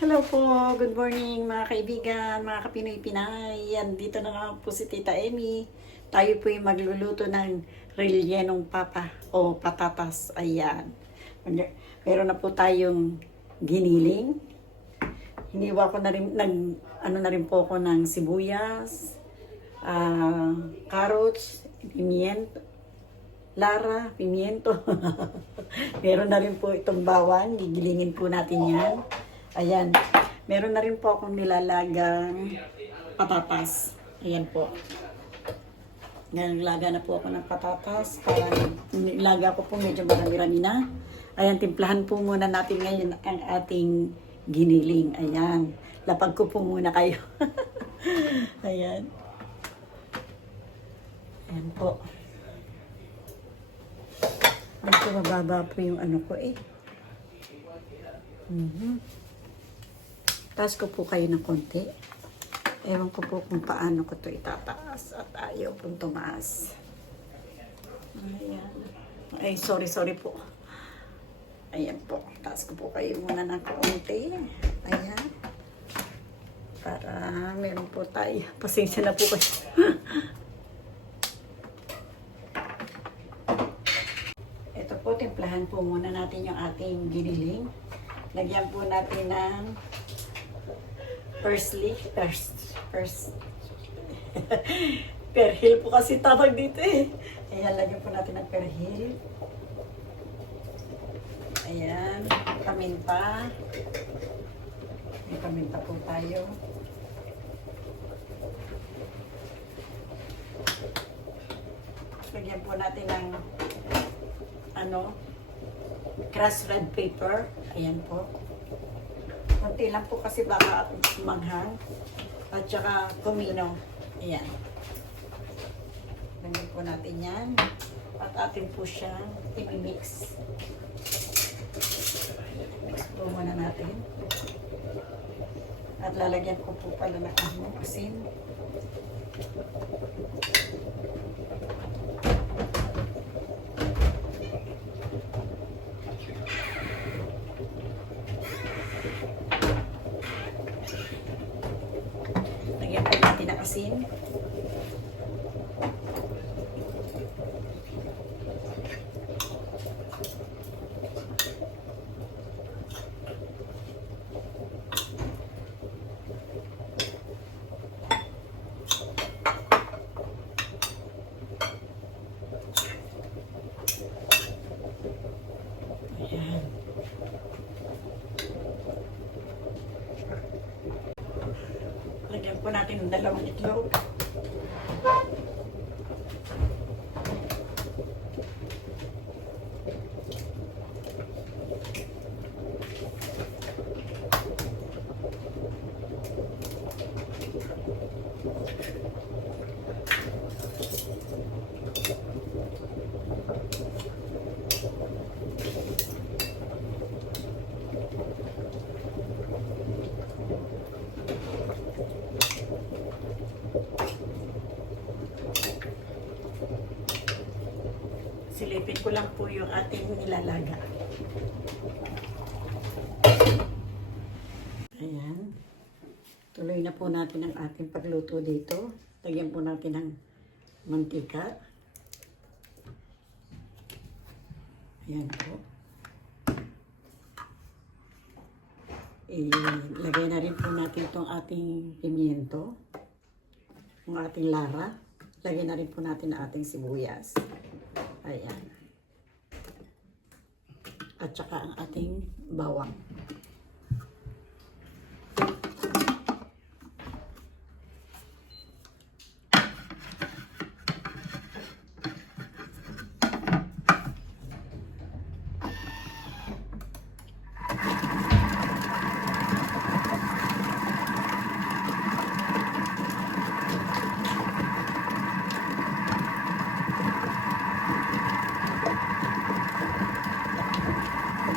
Hello po, good morning mga kaibigan, mga kapinoy-pinay. Yan, dito na naman po si Tita Emmy. Tayo po yung magluluto ng rellenong papa o patatas. Ayan. Meron na po tayong giniling. Hiniwa ko na rin, ano na rin po ako ng sibuyas, carrots, pimiento. Meron na rin po itong bawang, gigilingin po natin yan. Ayan, meron na rin po akong nilalagang patatas. Ayan po. Naglaga na po ako ng patatas. Para nilaga ko po medyo marami-rami na. Ayan, timplahan po muna natin ngayon ang ating giniling. Ayan, lapag ko po muna kayo. Ayan. Ayan po. Medyo mababa po yung ano ko eh. Taas ko po kayo ng konti. Ewan ko po kung paano ko ito itataas at ayaw pong tumaas. Ayan. Ay, sorry po. Ayan po. Taas ko po kayo muna ng konti. Ayan. Para meron po tayo. Pasensya na po kayo. Ito po, timplahan po muna natin yung ating giniling. Lagyan po natin ng perhil po kasi tawag dito eh. Ayan, lagyan po natin ng perhil. Ayan, paminta. May paminta po tayo. Lagyan po natin ng crushed red pepper. Ayan po. Kunti lang po kasi baka manghang. At saka kumino. Ayan. Lagyan po natin yan. At atin po siyang i-mix. Mix po muna natin. At lalagyan ko po pala ng asin. Lagyan po natin ng asin. Ayan. Lagyan po natin ng 2 itlog. Silipin ko lang po yung ating nilalaga. Ayan. Tuloy na po natin ang ating pagluto dito. Lagyan po natin ng mantika. Ayan po. Ilagay na rin po natin itong ating pimiento. Ang ating lara. Lagay na rin po natin ang ating sibuyas. Ayan. At saka ang ating bawang.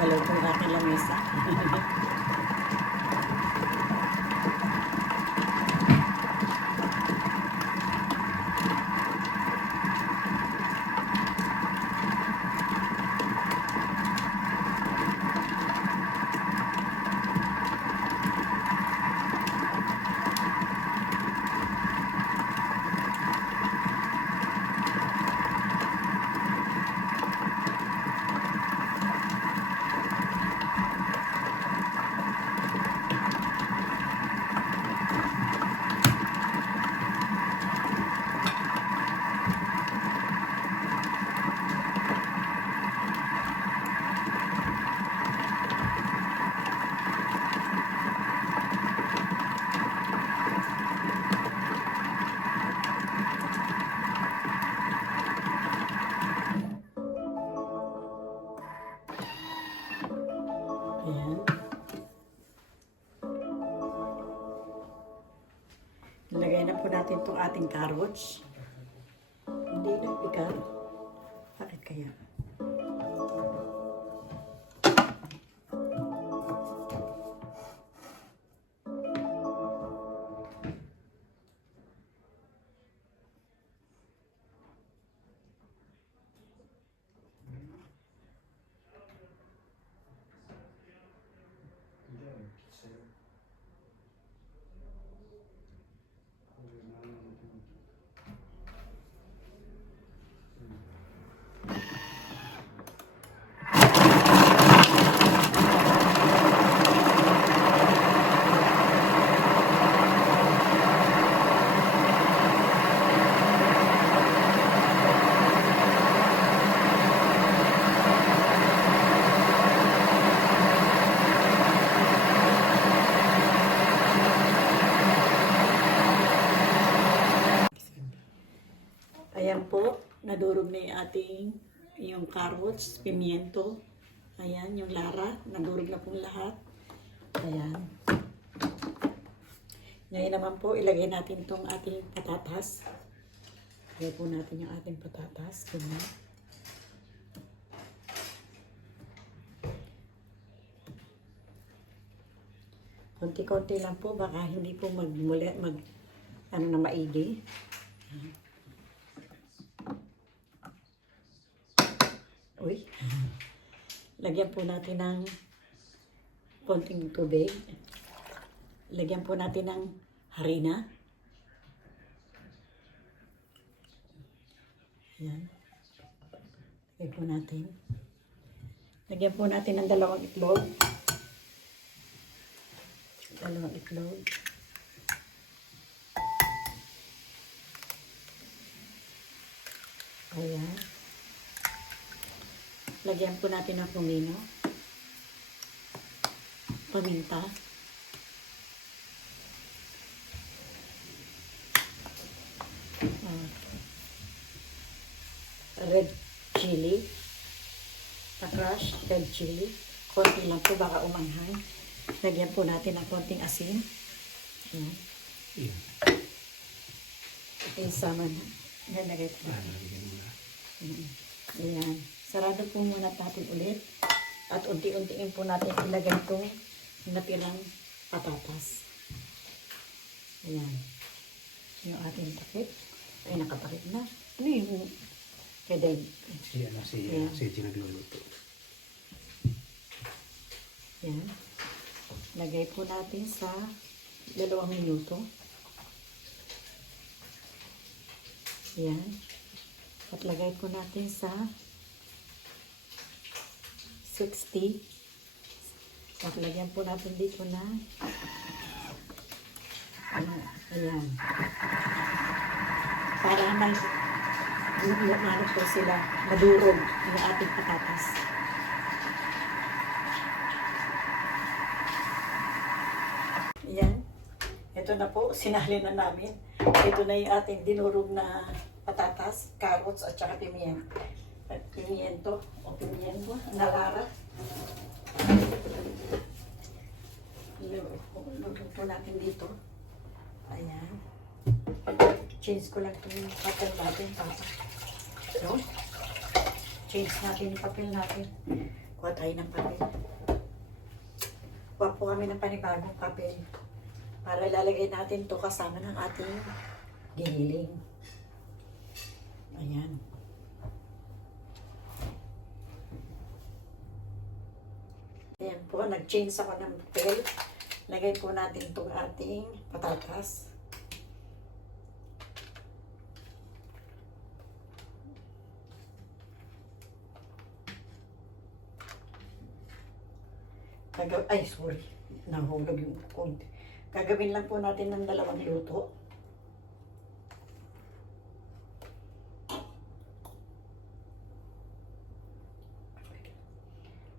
Galaw po natin lamesa. Lagyan na po natin itong ating carrots. Hindi nagbigat. Bakit kaya? Ayan po, nadurog na yung ating yung carrots, pimiento. Ayan, yung lara, nadurog na pong lahat. Ayan. Ngayon naman po, ilagay natin itong ating patatas. Ilagay po natin yung ating patatas. Ganyan. Konti-konti lang po, baka hindi po ano na maigi. Uy. Lagyan po natin ng konting tubig. Lagyan po natin ng harina. Ayan. Lagyan po natin. Lagyan po natin ng 2 itlog. 2 itlog. Ayan. Lagyan po natin ng kumino. Paminta. Red chili. Pa-crush red chili. Konti lang po, baka umanghang. Lagyan po natin ng konting asin. Ayan. Ito yung sama na. Nalagay po natin. Ayan. Sarado po muna natin ulit. At unti-untiin po natin ilagay itong natirang patatas. Ayan. Yung ating takip. Ay, nakatakip na. Ano yung kadeg? Si nagluluto. Ayan. Lagay po natin sa 2 minuto. Ayan. At lagay po natin sa 60. At lagyan po natin dito na ayan. Para ano po sila, madurog yung ating patatas. Ayan. Ito na po, sinali na namin. Ito na yung ating dinurog na patatas, carrots at saka pimiento o pimiento na lara. Luto natin dito. Ayan. Change ko lang itong papel natin. So, change natin yung papel natin. Kuha tayo ng papel. Kuha po kami ng panibagong papel. Para ilalagay natin ito kasama ng ating giniling. Ayan. Ayan po, nag-change ako ng papel. Lagay po natin itong ating patatas. Ay, sorry. Nahulog yung konti. Gagawin lang po natin ng 2 luto.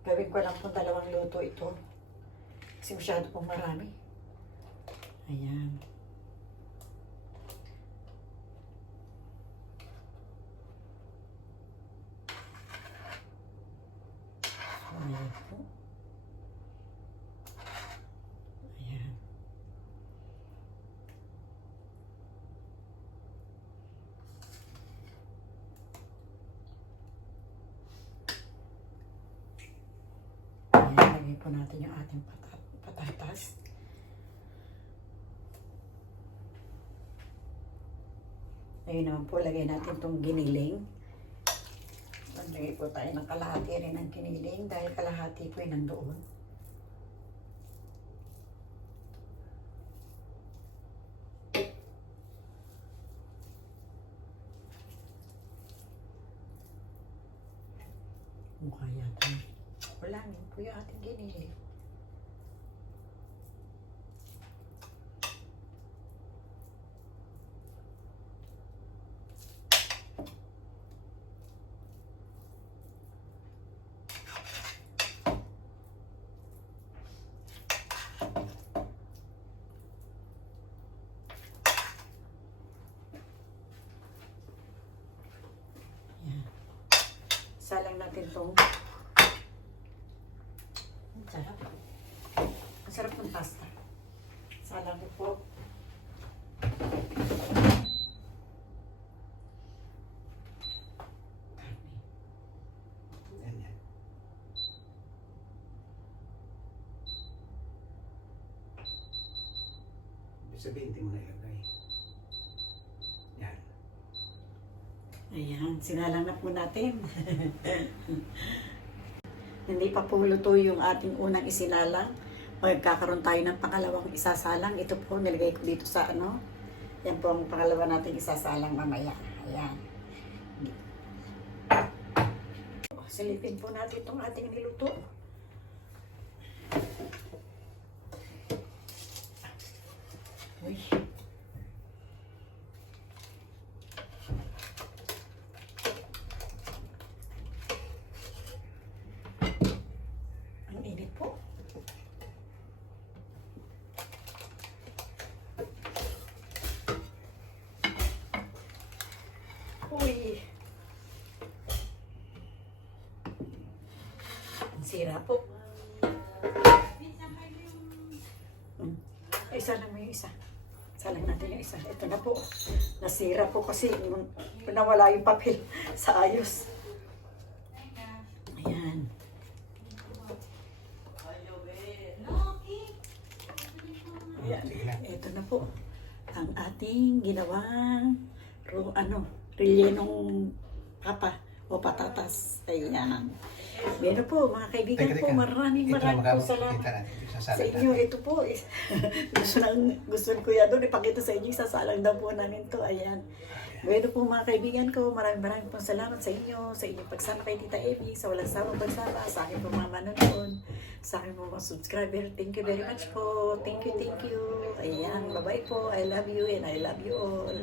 Gawin ko lang po 2 luto ito. Kasi masyado pong marami. Ayan. Ayan po. Ayan. Lagay po natin yung ating patatas. Ayun naman po, lagay natin itong giniling. Maglagay po tayo ng kalahati rin ng giniling dahil kalahati po yung nandoon. Mukha yata. Wala yun po yung ating giniling. Yan. Salang natin itong sarap. Ang sarap ng pasta. Salang ko po. Yan, yan. Ibig sabihin, hindi mo na ilagay. Yan. Ayan, sinalang na po natin. Hindi pa po luto yung ating unang isinalang. Magkakaroon tayo ng pangalawang isasalang. Ito po, nilagay ko dito sa ano. Yan po ang pangalawa nating isasalang mamaya. Ayan. Silipin po natin itong ating niluto. Uy. Ang init po. Uy. Ang sira po. Isa lang mo yung isa. Salang natin yung isa. Ito na po. Nasira po kasi nawala yung papel sa ayos. Ayan. Ayan. Sige lang. Ito na po. Ang ating ginawang rellenong papa o patatas. Ayan. Meron po, mga kaibigan Teka, po, teka. maraming Ito, po salamat. kita natin. Ito, Sa sasalat inyo, natin. ito po. Gusto ko yan doon. Ipakita sa inyo, isasalang daw po namin to. Ayan. Bueno po mga kaibigan ko, maraming pong salamat sa inyo, sa inyong pagsama kay Tita Amy, sa walang sawang pagsama, sa akin po mga manonood, sa akin po mga subscriber. Thank you very much po. Thank you, thank you. Ayan, bye-bye po. I love you and I love you all.